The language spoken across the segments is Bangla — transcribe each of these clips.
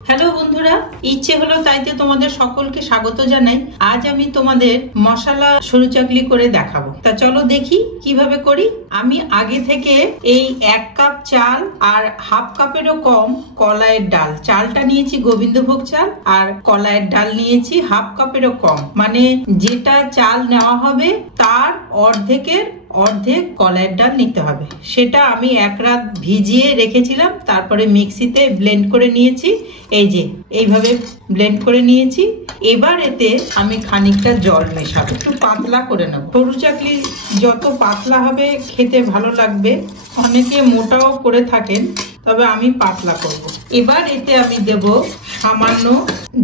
হ্যালো বন্ধুরা, ইচ্ছে হলো তাইতে তোমাদের সকলকে স্বাগত জানাই। আজ আমি তোমাদের মশলা সরু চাকলি করে দেখাবো। তা চলো দেখি কিভাবে করি। আমি আগে থেকে এই 1 কাপ চাল আর হাফ কাপেরও কম কলাইয়ের ডাল, চালটা নিয়েছি গোবিন্দভোগ চাল আর কলাইয়ের ডাল নিয়েছি হাফ কাপেরও কম, মানে যেটা চাল নেওয়া হবে তার অর্ধেক কলাইয়ের ডাল নিতে হবে। সেটা আমি 1 রাত ভিজিয়ে রেখেছিলাম, তারপরে মিক্সিতে ব্লেন্ড করে নিয়েছি। এই যে এইভাবে ব্লেন্ড করে নিয়েছি। এবার এতে আমি খানিকটা জল মেশাবো, একটু পাতলা করে নেব। সরু চাকলি যত পাতলা হবে খেতে ভালো লাগবে। অনেকে মোটাও করে থাকেন, তবে আমি পাতলা করব। এবার এতে আমি দেব সামান্য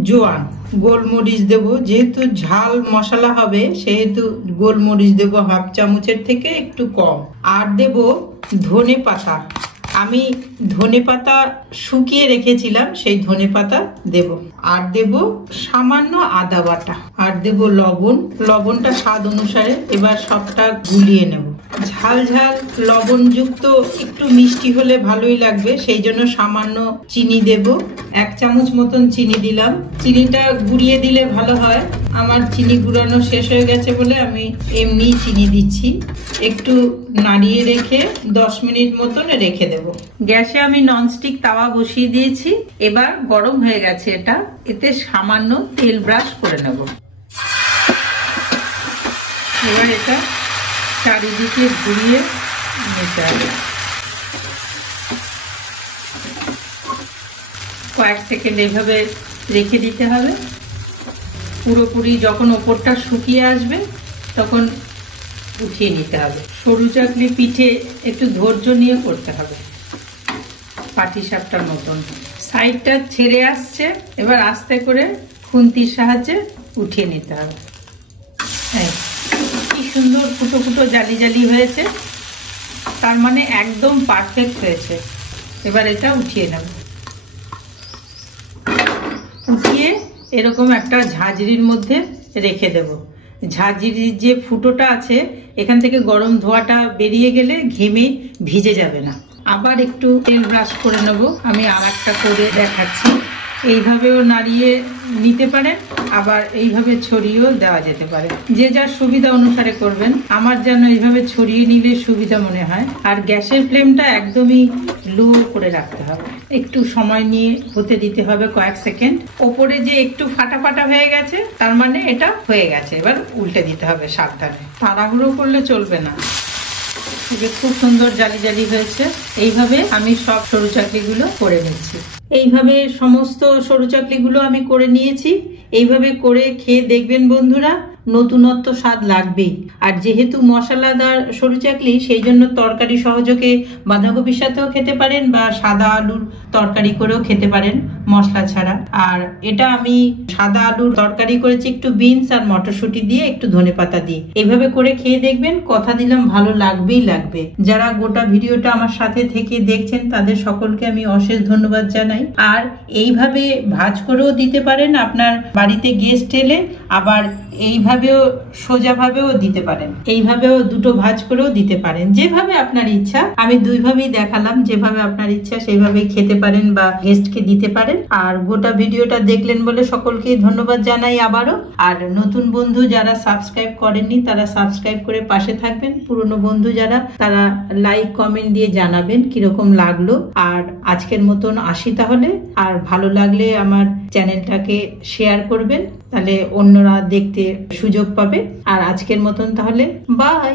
জোয়ান, গোলমরিচ দেব, যেহেতু ঝাল মশলা হবে সেহেতু গোলমরিচ দেব হাফ চামচের থেকে একটু কম। আর দেব ধনে পাতা, আমি ধনে পাতা শুকিয়ে রেখেছিলাম, সেই ধনে পাতা দেব। আর দেব সামান্য আদা বাটা, আর দেব লবণ, লবণটা স্বাদ অনুসারে। এবার সবটা গুলিয়ে নেব। ঝাল ঝাল লবণযুক্ত একটু মিষ্টি হলে ভালোই লাগবে, সেই জন্য সামান্য চিনি দেব। 1 চামচ মতন চিনি দিলাম। চিনিটা গুঁড়িয়ে দিলে ভালো হয়। আমার চিনি গুঁড়ানো শেষ হয়ে গেছে বলে আমি এমনি চিনি দিচ্ছি। একটু নাড়িয়ে রেখে 10 মিনিট মতন রেখে দেব। গ্যাসে আমি ননস্টিক তাওয়া বসিয়ে দিয়েছি। এবার গরম হয়ে গেছে এটা, এতে সামান্য তেল ব্রাশ করে নেব। এবার এটা চারিদিকে ঘুরিয়ে মেশাবো। কয়েক সেকেন্ড এইভাবে রেখে দিতে হবে। পুরোপুরি যখন ওপরটা শুকিয়ে আসবে তখন উঠিয়ে নিতে হবে। সরু চাকলি পিঠে একটু ধৈর্য নিয়ে করতে হবে, পাটিসাপটার মতন। সাইডটা ছেড়ে আসছে, এবার আস্তে করে খুন্তির সাহায্যে উঠিয়ে নিতে হবে। কি সুন্দর ফুটো ফুটো জালি জালি হয়েছে, তার মানে একদম পারফেক্ট হয়েছে। এবার এটা উঠিয়ে নেব। উঠিয়ে এরকম একটা ঝাঁঝরির মধ্যে রেখে দেব। ঝাঁঝরির যে ফুটোটা আছে এখান থেকে গরম ধোঁয়াটা বেরিয়ে গেলে ঘেমে ভিজে যাবে না। আবার একটু তেল ব্রাশ করে নেব। আমি আর একটা করে দেখাচ্ছি। এইভাবেও নাড়িয়ে নিতে পারেন, আবার এইভাবে ছড়িয়েও দেওয়া যেতে পারে। যে যার সুবিধা অনুসারে করবেন। আমার যেন এইভাবে ছড়িয়ে নিলে সুবিধা মনে হয়। আর গ্যাসের ফ্লেমটা একদমই লো করে রাখতে হবে। একটু সময় নিয়ে হতে দিতে হবে কয়েক সেকেন্ড। ওপরে যে একটু ফাটা ফাটা হয়ে গেছে তার মানে এটা হয়ে গেছে। এবার উল্টে দিতে হবে সাবধানে, তাড়াহুড়ো করলে চলবে না। খুব সুন্দর জালি জালি হয়েছে। এইভাবে আমি সব সরু চাকলিগুলো করে নিচ্ছি। এইভাবে সমস্ত সরু চাকলিগুলো আমি করে নিয়েছি। এইভাবে করে খেয়ে দেখবেন বন্ধুরা, নতুনত্ব স্বাদ লাগবেই। আর যেহেতু মশলাদার সরু চাকলি, সেই জন্য তরকারি সহযোগে বাঁধাকপির সাথেও খেতে পারেন বা সাদা আলুর তরকারি করেও খেতে পারেন মশলা ছাড়া। আর এটা আমি সাদা আলুর তরকারি করেছি একটু বিনস আর মটরশুঁটি দিয়ে, একটু ধনেপাতা দিয়ে। এইভাবে করে খেয়ে দেখবেন, কথা দিলাম ভালো লাগবেই লাগবে। যারা গোটা ভিডিওটা আমার সাথে থেকে দেখছেন তাদের সকলকে আমি অশেষ ধন্যবাদ জানাই। আর এইভাবে ভাজ করেও দিতে পারেন আপনার বাড়িতে গেস্ট এলে, আবার এইভাবেও সোজাভাবেও দিতে পারেন। এইভাবেও দুটো ভাজ করেও দিতে পারেন, যেভাবে আপনার ইচ্ছা। আমি দুইভাবেই দেখালাম, যেভাবে আপনার ইচ্ছা সেইভাবেই খেতে পারেন বা গেস্টকে দিতে পারেন। আর গোটা ভিডিওটা দেখলেন বলে সকলকে ধন্যবাদ জানাই আবারও। আর নতুন বন্ধু যারা সাবস্ক্রাইব করেননি তারা সাবস্ক্রাইব করে পাশে থাকবেন। পুরনো বন্ধু যারা, তারা লাইক কমেন্ট দিয়ে জানাবেন কিরকম লাগলো। আর আজকের মতন আসি তাহলে। আর ভালো লাগলে আমার চ্যানেলটাকে শেয়ার করবেন, তাহলে অন্যরা দেখতে সুযোগ পাবে। আর আজকের মতন তাহলে বাই।